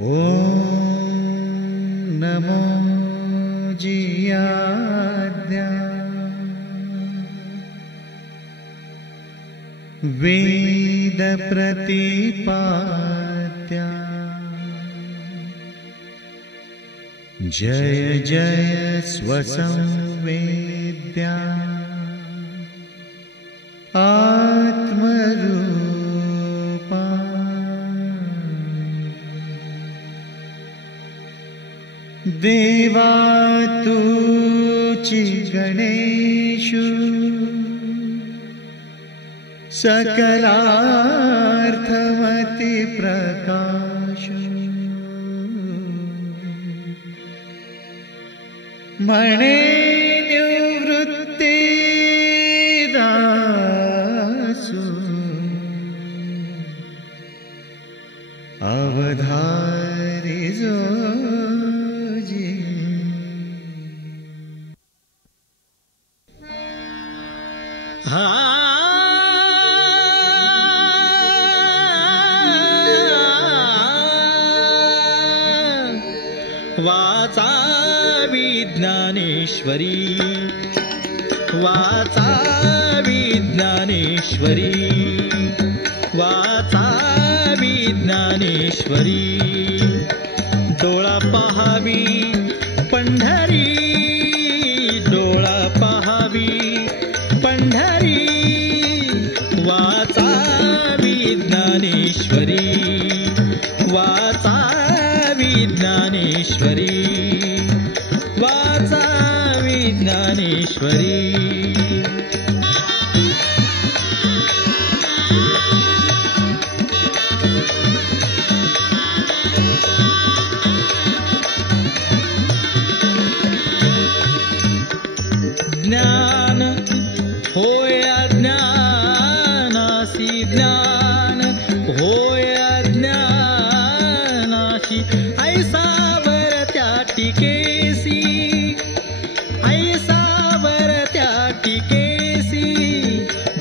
ॐ नमो जियाद्या वेद प्रतिपाद्या जय जय स्वसंवेद्या आत्मरूपा देवा तुची गणेशु सकलार्थमति प्रकाशु मणे निवृत्ति दासु अवधारी जोजी वाचा विज्ञानेश्वरी वाचा विज्ञानेश्वरी वाचा विज्ञानेश्वरी डोळा पहावी पंढरी डोळा पहावी पंढरी वाचा विज्ञानेश्वरी वाचा विज्ञानेश्वरी वाचा विज्ञानेश्वरी ज्ञान होय ज्ञानासी ज्ञान होय ज्ञानाशी ऐसावर त्या टिकेसी ऐसावर त्या टिकेसी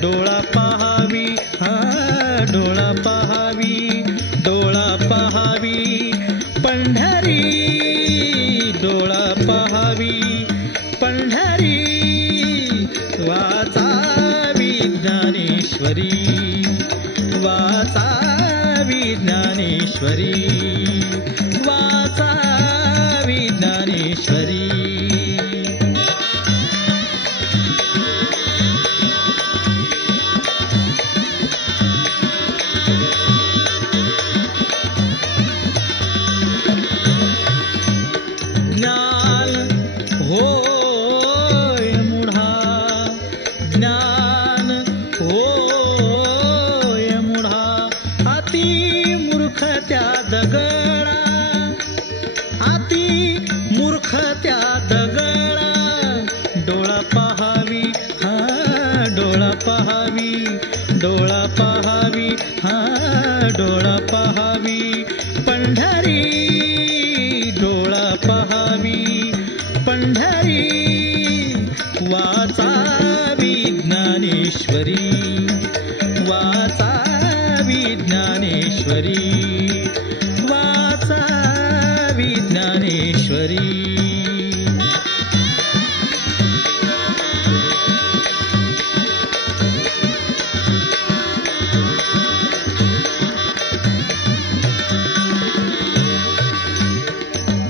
डोळा पहावी हा डोळा पहावी डोळा पहावी पंढरी डोळा पहावी पंढरी वाचा विज्ञानेश्वरी वाचा विज्ञानेश्वरी वाचा विज्ञानेश्वरी ज्ञान होय मूढा ज्ञान होय मूढा अति मूर्ख त्या दगडा अति मूर्ख त्या दगडा डोळा पहावी हा डोळा पहावी डोळा पहावी हा डोळा पहावी पंढरी डोळा पहावी पंढरी वाचा विज्ञानेश्वरी वाचा विज्ञानेश्वरी वाचा विज्ञानेश्वरी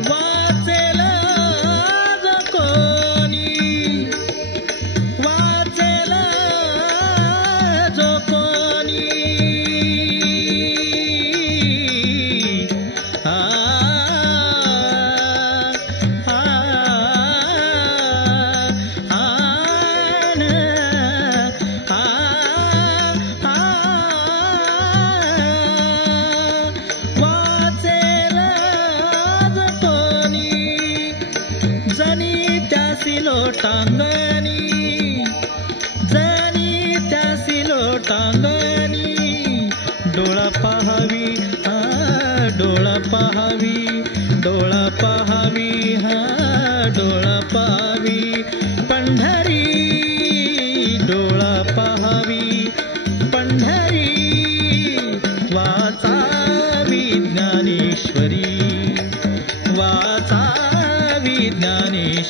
वाचेला जो कोणी वाचेला जो कोणी वाचेला जो कोणी जनी त्यासी लोटांगणी जनी त्यासी लोटांगणी डोळा पहावी हा डोळा पहावी डोळा पहावी हा डोळा पहावी पंढरी डोळा पहावी पंढरी वाचा विज्ञानेश्वरी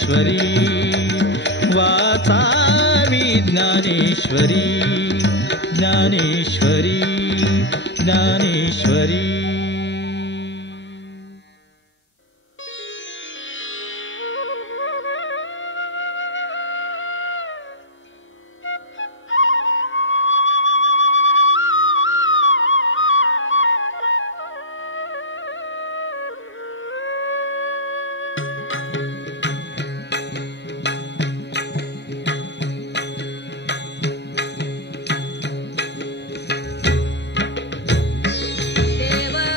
ज्ञानेश्वरी वाचावी ज्ञानेश्वरी ज्ञानेश्वरी ज्ञानेश्वरी. देव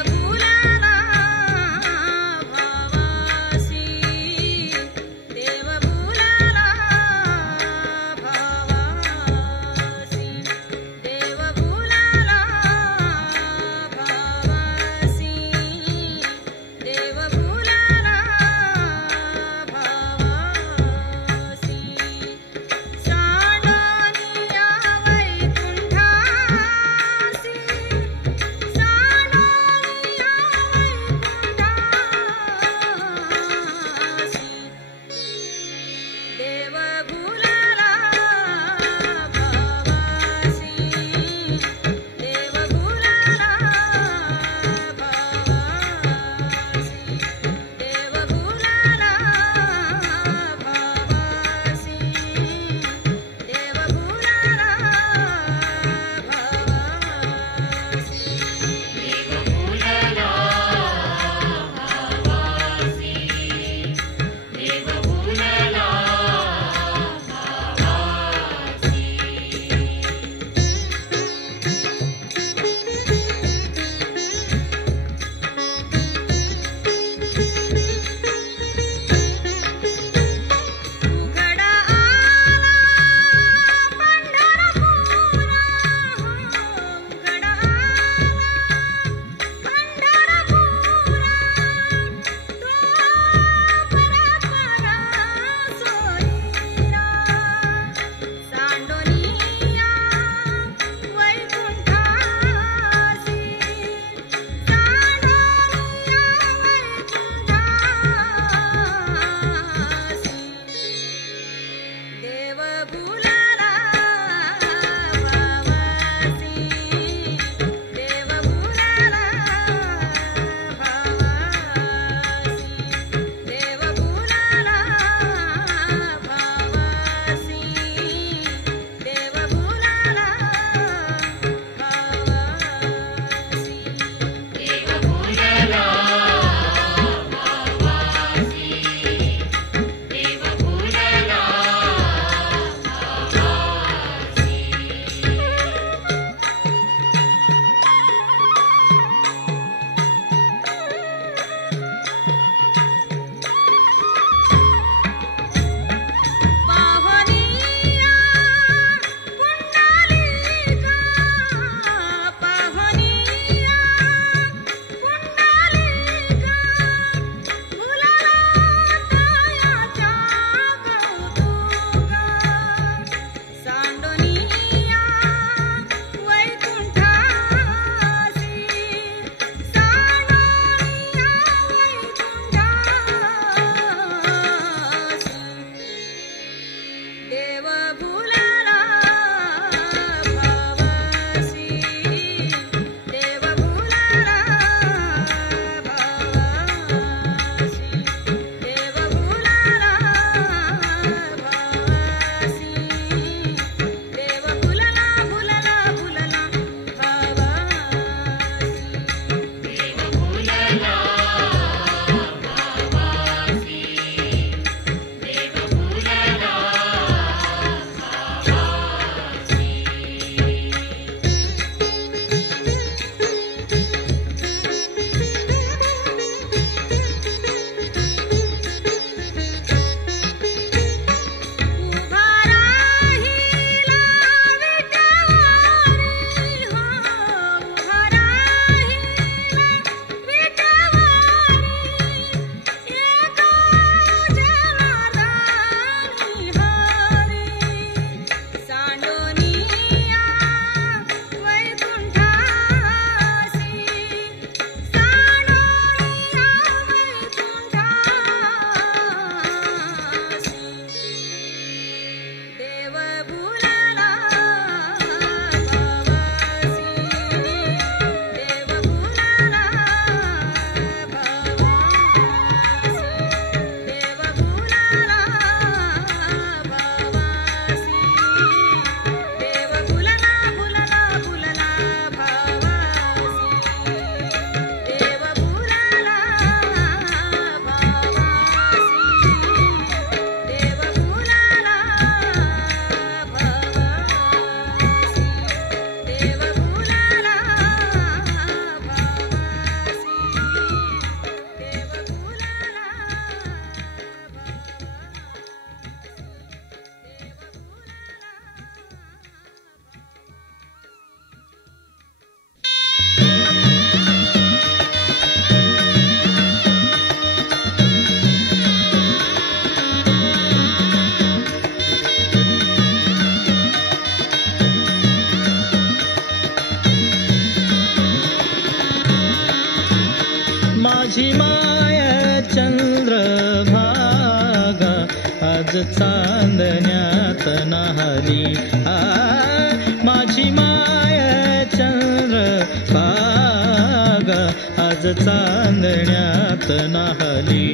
माझी माय चंद्रभागा आज चांदण्यात न्हाली माझी माय चंद्रभागा आज चांदण्यात न्हाली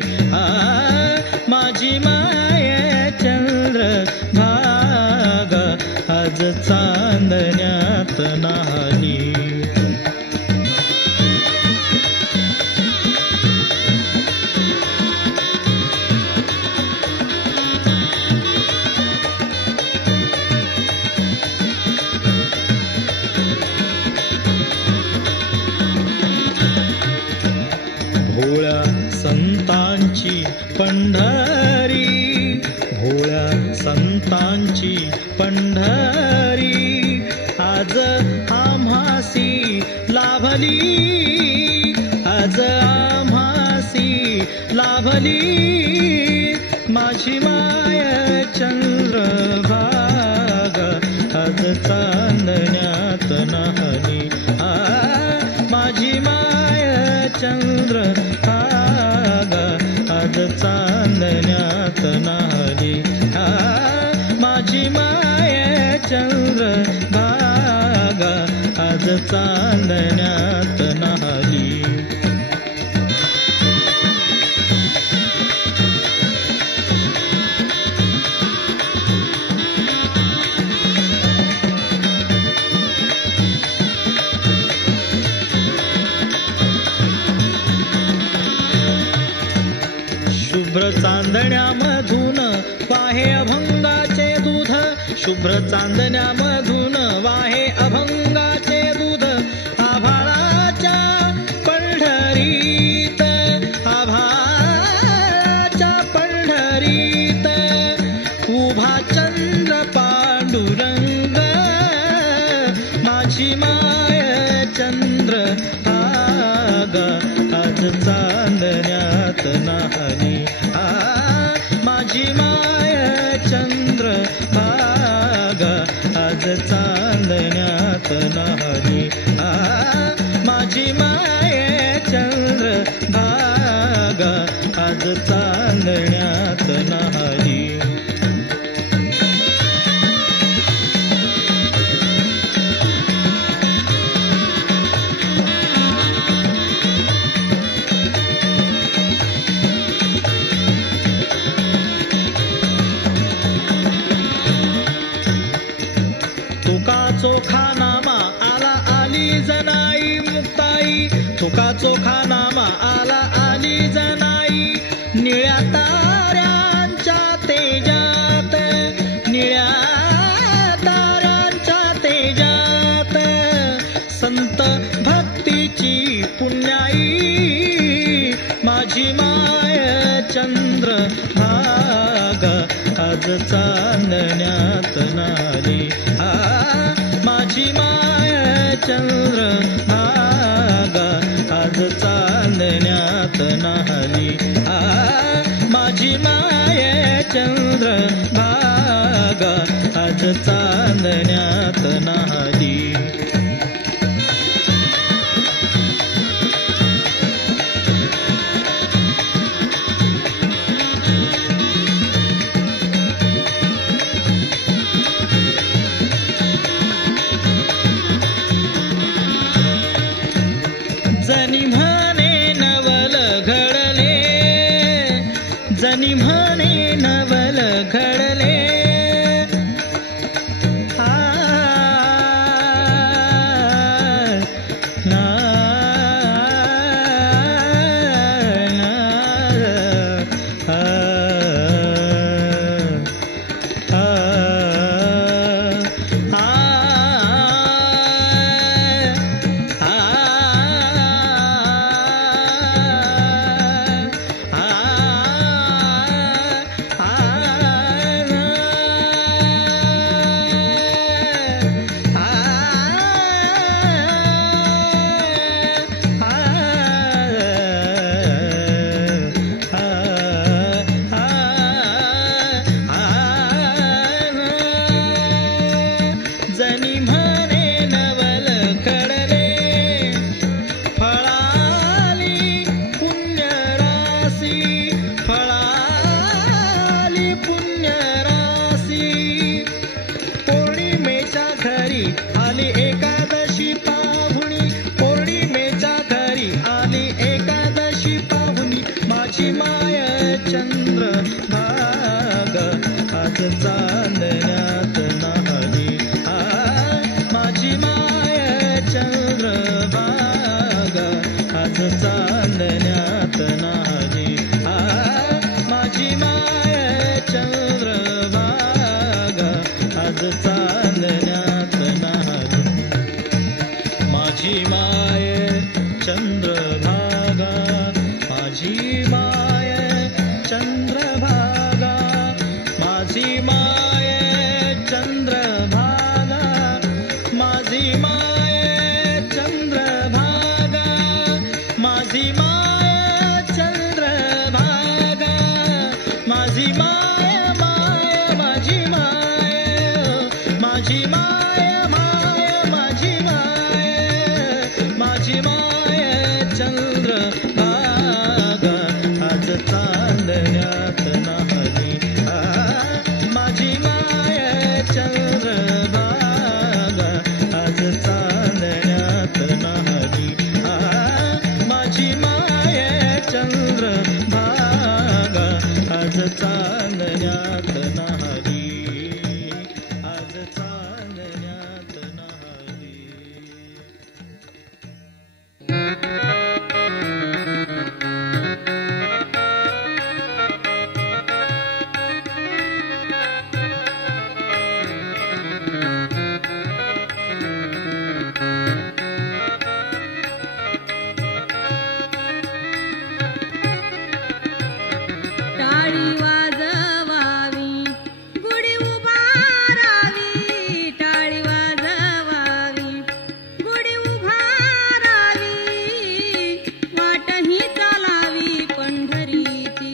माझी माय चंद्रभागा आज चांदण्यात न्हाली भोळ्या संतांची पंढरी भोळ्या संतांची पंढरी आज आम्हासी लाभली आज आम्हासी लाभली माझी माय चंद्रभागा आज चांदण्यात न्हाली माझी माय चंद्रभागा आज चांदण्यात न्हाली माझी माय चंद्रभागा आज चांदण्यात न्हाली शुभ्र चांदण्यामधून वाहे अभंगाचे दूध शुभ्र चांदण्यामधून वाहे अभंगाचे दूध आभाळाच्या पंढरीत आभाळाच्या पंढरीत उभा चंद्र पांडुरंग माझी माय चंद्रभागा आज चांदण्यात न्हाली माझी माय चंद्रभागा आज चांदण्यात न्हाली माझी माय चंद्रभागा आज चांदण्यात न्हाली तुका चोखा नामा आला आली जनाई मुक्ताई तुका चोखा नामा आला आली जनाई निळ्या ताऱ्यांच्या तेजात निळ्या ताऱ्यांच्या तेजात संत भक्तीची पुण्याई माझी माय चंद्रभागा आज चांदण्यात न्हाली माझी माय चंद्रभागा आज चांदण्यात न्हाली माझी माय चंद्रभागा आज चांदण्यात न्हाली जनी म्हणे नवल घडले जनी म्हणे नवल घडले माझी माय चंद्रभागा आज चांदण्यात न्हाली. माझी माय चंद्रभागा आज चांदण्यात न्हाली. माझी माय चंद्रभागा आज चांदण्यात न्हाली. माझी माय चंद्रभागा माझी माय चंद्रभागा माझी माय चंद्रभागा माझी माय चंद्रभागा माझी माय चंद्रभागा माझी माय माय माझी माय माझी माय माय माझी माय माझी माय चंद्रभागा आज चांदण्यात न्हाली. माझी माय चंद्रभागा आज चांदण्यात न्हाली. माझी माय चंद्रभागा आज चांदण्यात न्हाली. आज चांदण्यात न्हाली. टाळी वाजवावी गुढी उभारावी. टाळी वाजवावी गुढी उभारावी. वाटही चालावी पंढरीची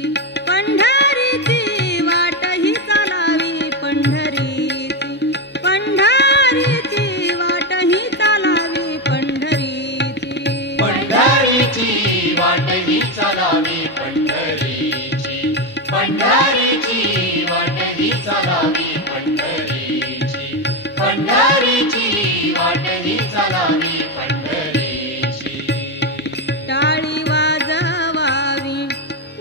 पंढरीची वाटही चालावी पंढरीची पंढरीची वाटही चालावी पंढरीची पंढरीची वाटही चालावी पंढरीची पंढरीची वाटही चालावी पंढरीची पंढरीची वाटही चालावी पंढरीची. टाळी वाजवावी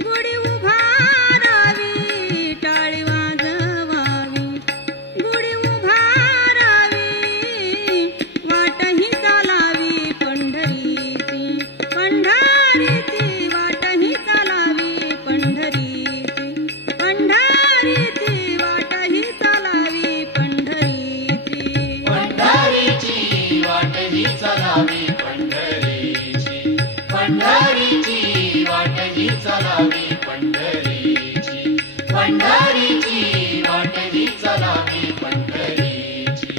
गुढी उभारावी. टाळी वाजवावी गुढी उभारावी. वाटही चालावी पंढरीची पंढरीची वाटही चालावी पंढरीची पंढरीची वाटही चालावी पंढरीची पंढरीची वाटही चालावी पंढरीची पंढरीची वाटही चालावी पंढरीची पंढरीची वाटही चालावी पंढरीची.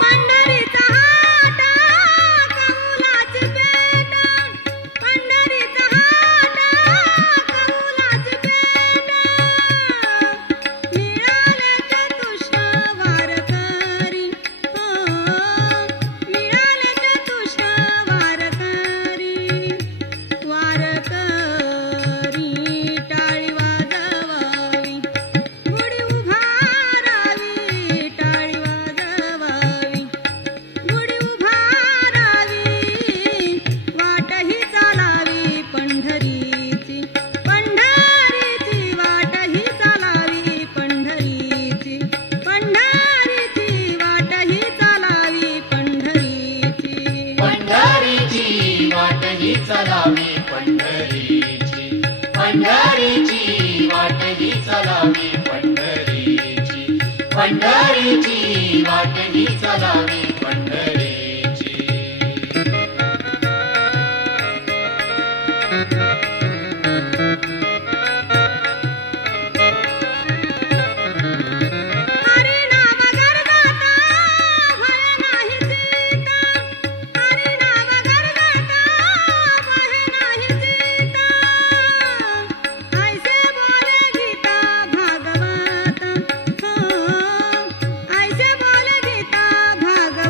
पंढरीचा हाट कौलाची पेट. पंढरीचा हाट कौलाची पेट. मिळाले ते तुष्ट वारकरी. मिळाले ते तुष्ट वारकरी. वारकरी टाळी वाजवावी गुढी उभारावी. टाळी वाजवावी गुढी उभारावी. वाटही चालावी पंढरीची पंढरीची वाटही चालावी पंढरीची पंढरीची वाटही चालावी पंढरीची पंढरीची वाटही चालावी पंढरीची पंढरीची वाटही चालावी पंढरीची पंढरीची वाटही चालावी पंढरीची. हरी नाम गर्गाता भय नाही सीता. हरी नाम गर्गाता भय नाही सीता. ऐसे बोले गीता भागवत. ऐसे बोले गीता भागवत.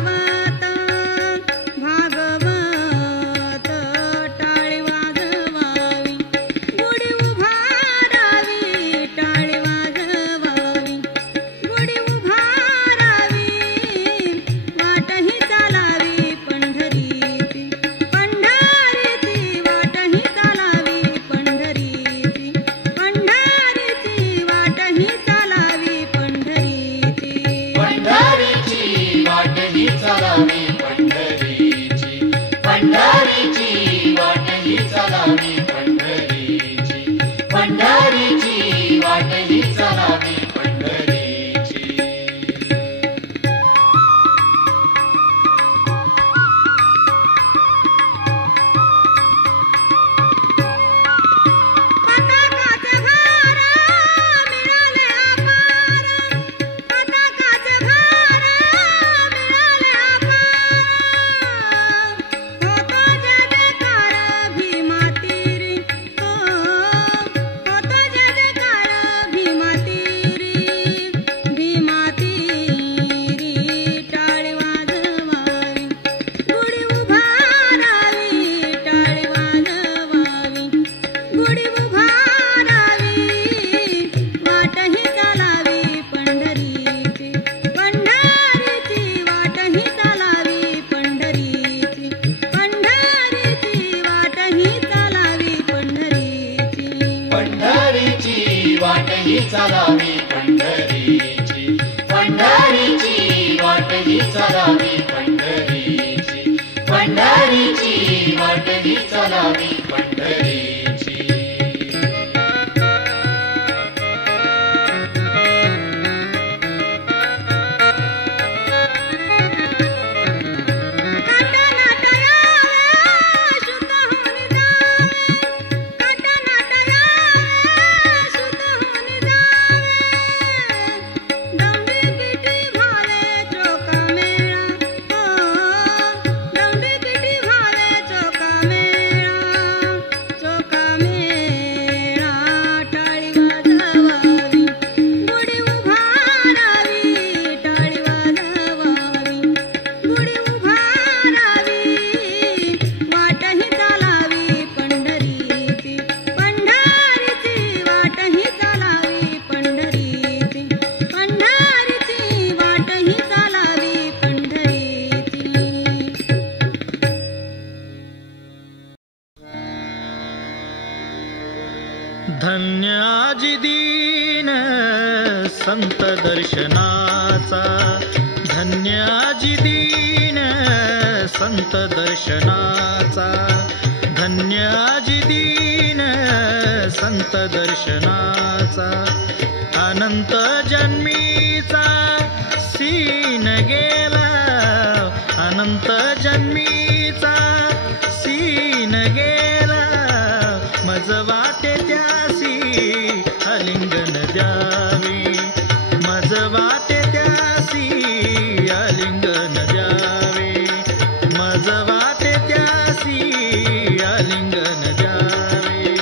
चलावी पंढरीची पंढरीची वाट ही चलावी पंढरीची धन्याजी दीन संत दर्शनाचा धन्याजी दीन संत दर्शनाचा धन्याजी दीन संत दर्शनाचा अनंत जन्मीचा सीन गेला अनंत जन्मीचा सीन गेला मज वाटे त्यासी आलिंगन द्यावी मज वाटे त्यासी आलिंगन द्यावे मज वाटे त्यासी आलिंगन द्यावे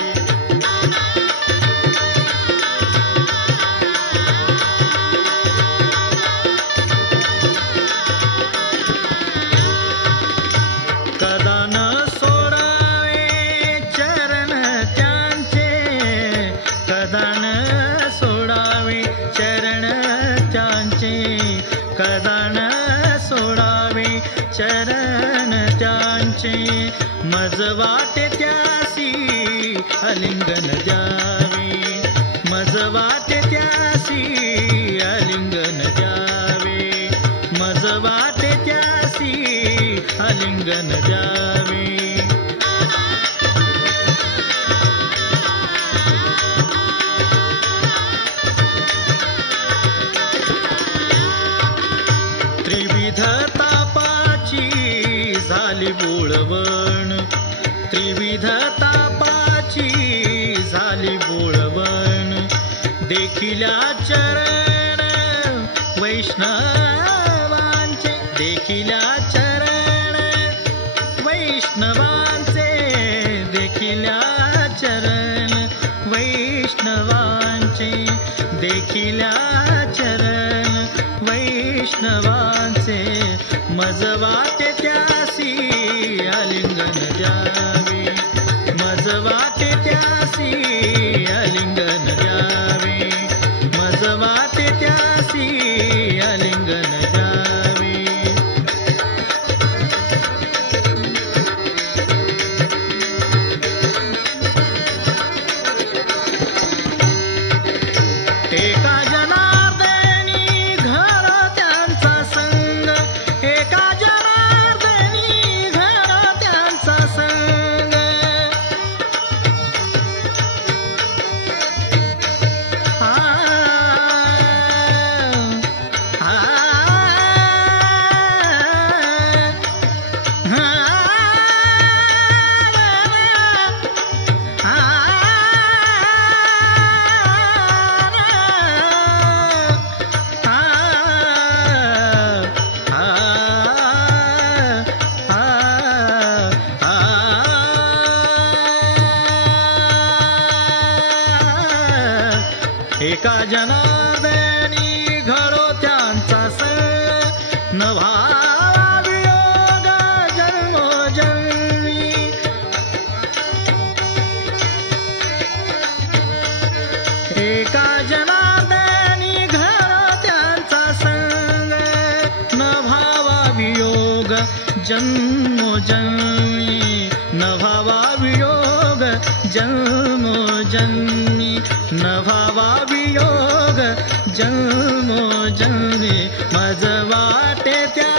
कदा न सोडावे चरण त्यांचे कदा न सोडावे चरण त्यांचे कदा न सोडावे चरण त्यांचे मज वाटे त्यासी आलिंगन द्यावे मज वाटे त्यासी आलिंगन द्यावे मज वाटे त्यासी आलिंगन द्यावे त्रिविध तापाची झाली बोळवण त्रिविध तापाची झाली बोळवण देखिल्या चरण वैष्णवांचे देखिल्या चरण वैष्णवांचे देखिल्या चरण वैष्णवांचे देखिल्या चरण वैष्णवांचे मज वाटे त्यासी आलिंगन द्यावे मज वाटे त्यासी आलिंगन द्यावे मज वाटे त्यासी आलिंगन द्यावे एका जनार्दनी घर त्यांचा संग एका जनार्दनी घर त्यांचा संग एका जनार्दनी घडो त्यांचा सण नवा वियोग जन्मोजन्मी एका जनार्दनी घडो त्यांचा संग नभावा वियोग जन्मोजन्मी नभावा वियोग जन्मोजन्मी नभावा वियोग जन्मोजन्मी मज वाटे त्या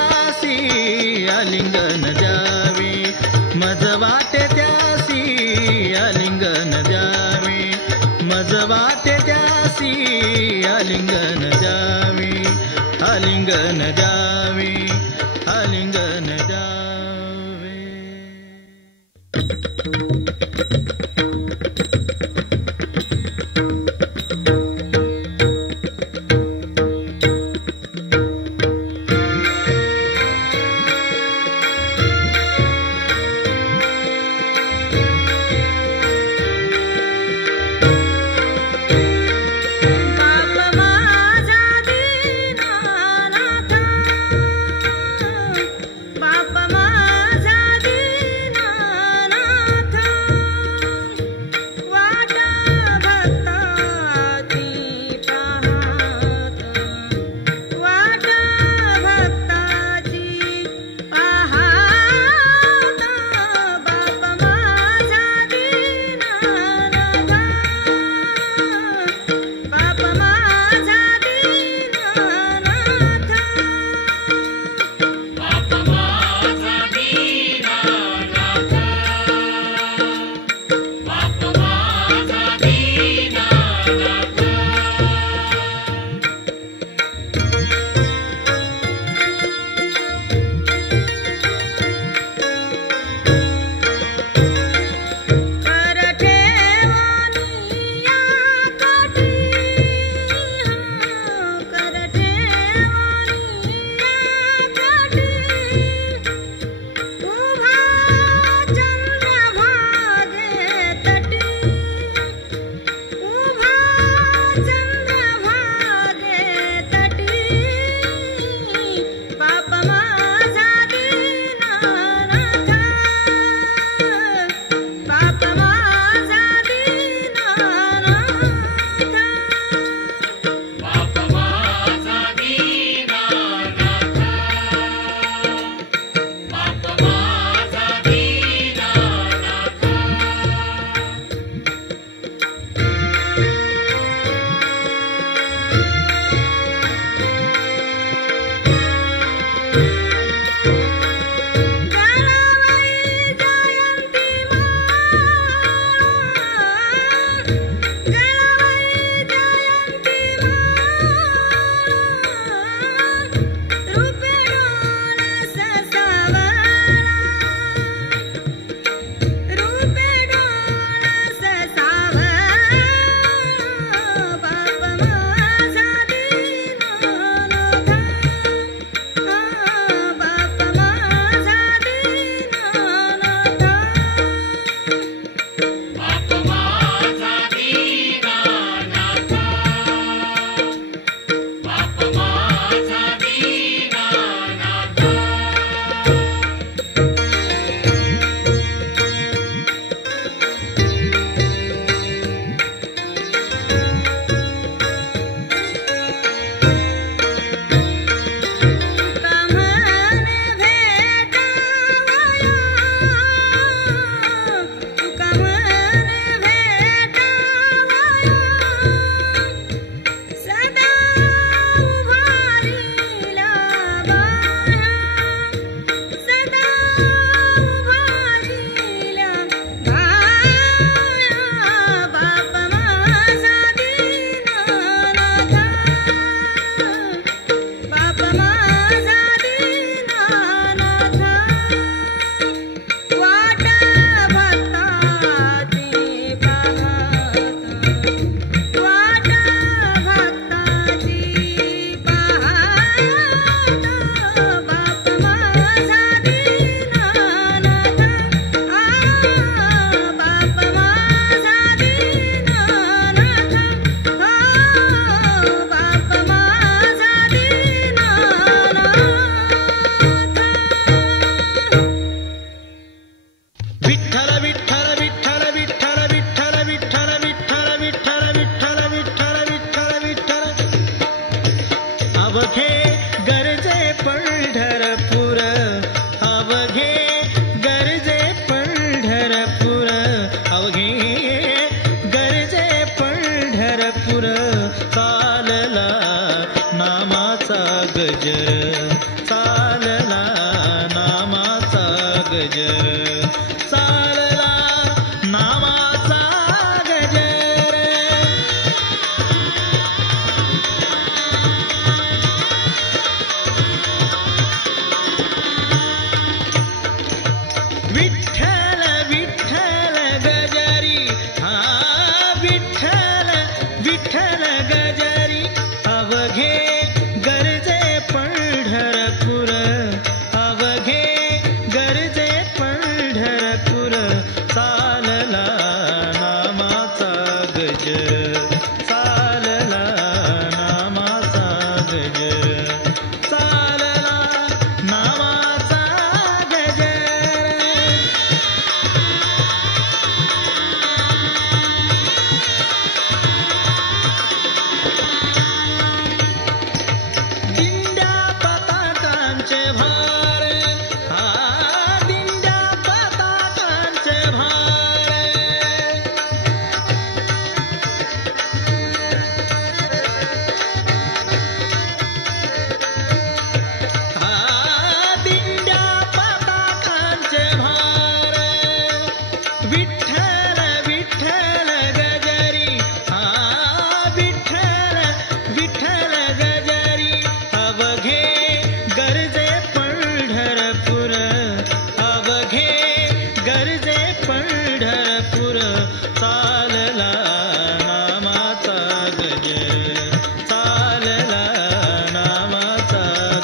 आलिंगन द्यावे आलिंगन द्यावे.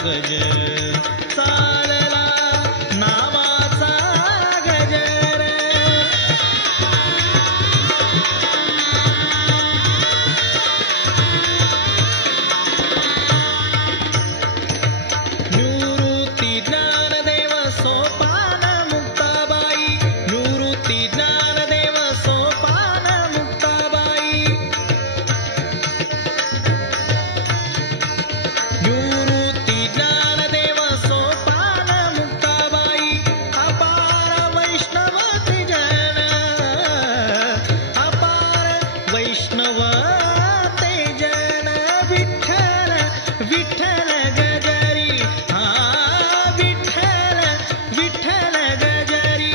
गज चालला नामाचा गजर निवृत्ती ज्ञानदेव सोपान मुक्ताबाई निवृत्ती ज्ञानदेव सोपान मुक्ताबाई निवृत्ती ज्ञानदेव सोपान मुक्ताबाई अपार वैष्णव तेजन अपार वैष्णव तेजन विठ्ठल विठ्ठल गजरी हा विठ्ठल विठ्ठल गजरी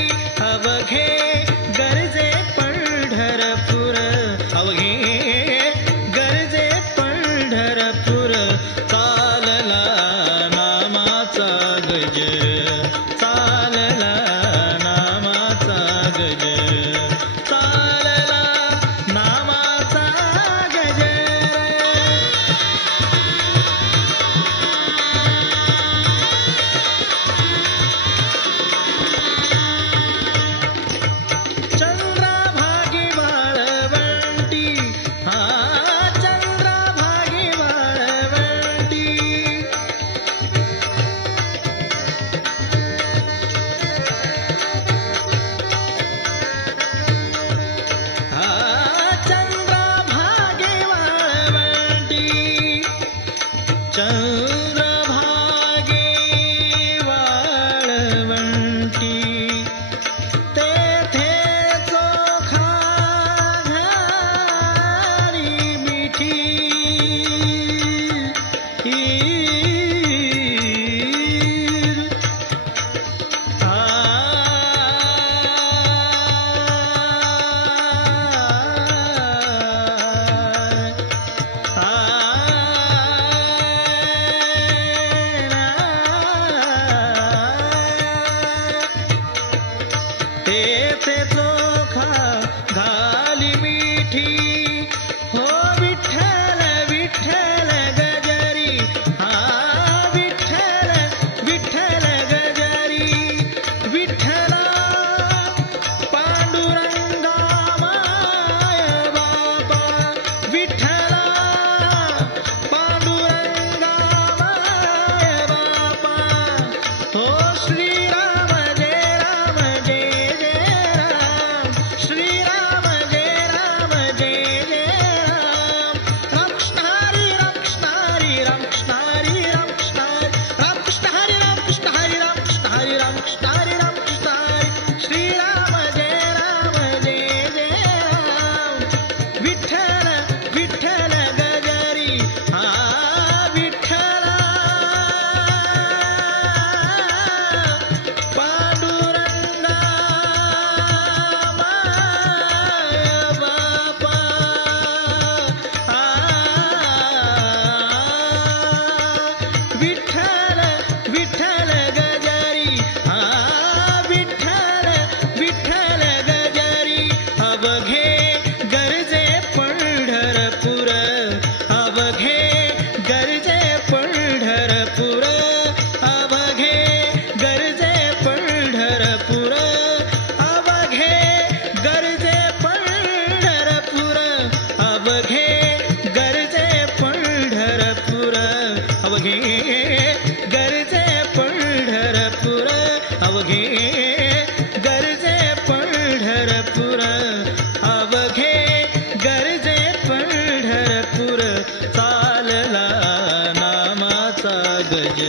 अवघे गरजे पंढरपूर अवघे गरजे पंढरपूर चालला नामाचा गज चालला नामाचा गज चालला नामाचा गज चंद्राभागी वाळवंटी हा चंद्राभागी वाळवंटी हा चंद्राभागी वाळवंटी चंद्रभागे वाळवंटी तेथे चोखा घारी मिठी तेथे चोखा घाली मिठी हो विठ्ठल विठ्ठल गजरी हा विठ्ठल विठ्ठल गजरी विठ्ठला पांडुरंगा माय बापा विठ्ठला पांडुरंगा माय बापा हो श्रीराम जय राम जय जय राम श्रीराम जय राम जय जय राम रक्षणारी रक्षणारी रक्षणारी रक्षणारी रक्षणारी रक्षणारी रक्षणारी रक्षणारी रक्षणारी श्रीराम जय राम जय जय राम विठ्ठल विठ्ठल गजरी हा विठ्ठला पांडुरंगा माय बापा विठ्ठल विठ्ठल गजरी हा विठ्ठल विठ्ठल गजरी अवघे गरजे पंढरपूर अवघे गरजे पंढरपूर अवघे गरजे पंढरपूर अवघे गरजे पंढरपूर अवघे गरजे पंढरपूर अवघे गरजे पंढरपूर अवघे गरजे पंढरपूर अवघे गरजे पंढरपूर चालला नामाचा गज